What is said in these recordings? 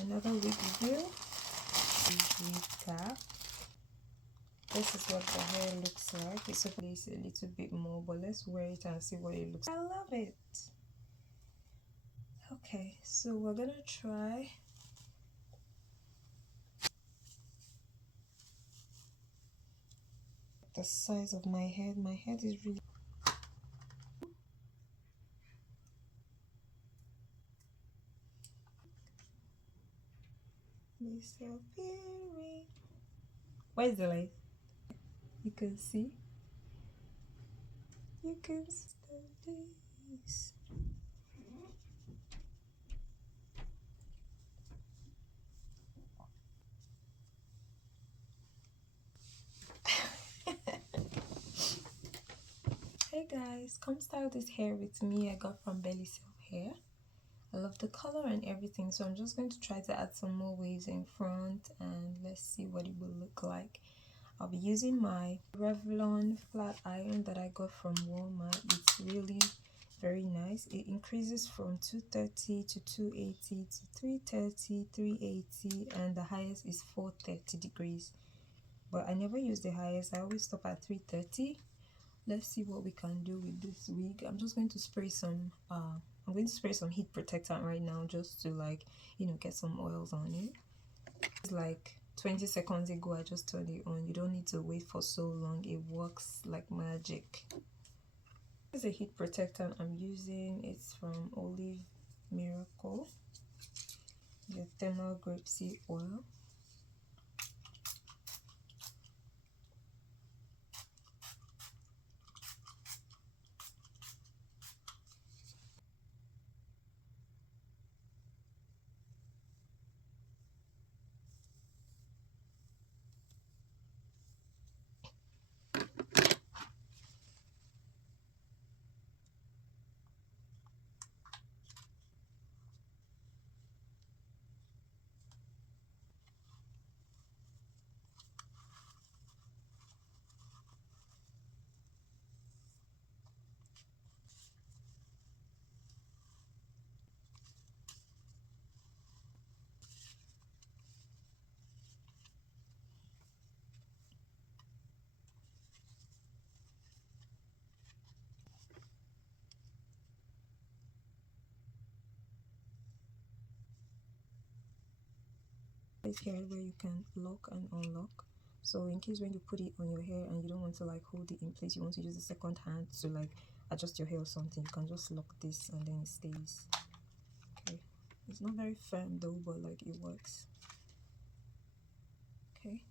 Another wig review. Wig cap. This is what the hair looks like. It's a little bit more, but let's wear it and see what it looks like. I love it. Okay, so we're gonna try the size of my head. My head is really disappearing. Where's the light? You can see. You can see this. Hey guys, come style this hair with me. I got from Belly Self Hair. I love the color and everything, so I'm just going to try to add some more waves in front and let's see what it will look like. I'll be using my Revlon flat iron that I got from Walmart. It's really very nice. It increases from 230 to 280 to 330, 380, and the highest is 430 degrees. But I never use the highest. I always stop at 330. Let's see what we can do with this wig. I'm just going to spray some I'm going to spray some heat protectant right now, just to, like, you know, get some oils on it. It's like 20 seconds ago I just turned it on. You don't need to wait for so long. It works like magic. This is a heat protectant I'm using. It's from Olive Miracle, the thermal grapeseed oil. This here where you can lock and unlock, so in case when you put it on your hair and you don't want to like hold it in place, you want to use the second hand to like adjust your hair or something, you can just lock this and then it stays. Okay, it's not very firm though, but like it works. Okay,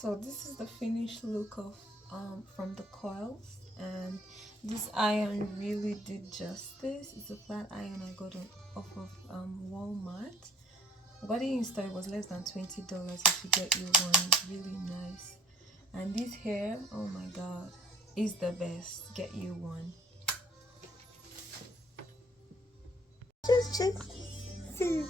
So this is the finished look of from the coils, and this iron really did justice. It's a flat iron I got off of Walmart. I got it in store. It was less than $20 if you get you one. It's really nice. And this hair, oh my god, is the best. Get you one. Just see.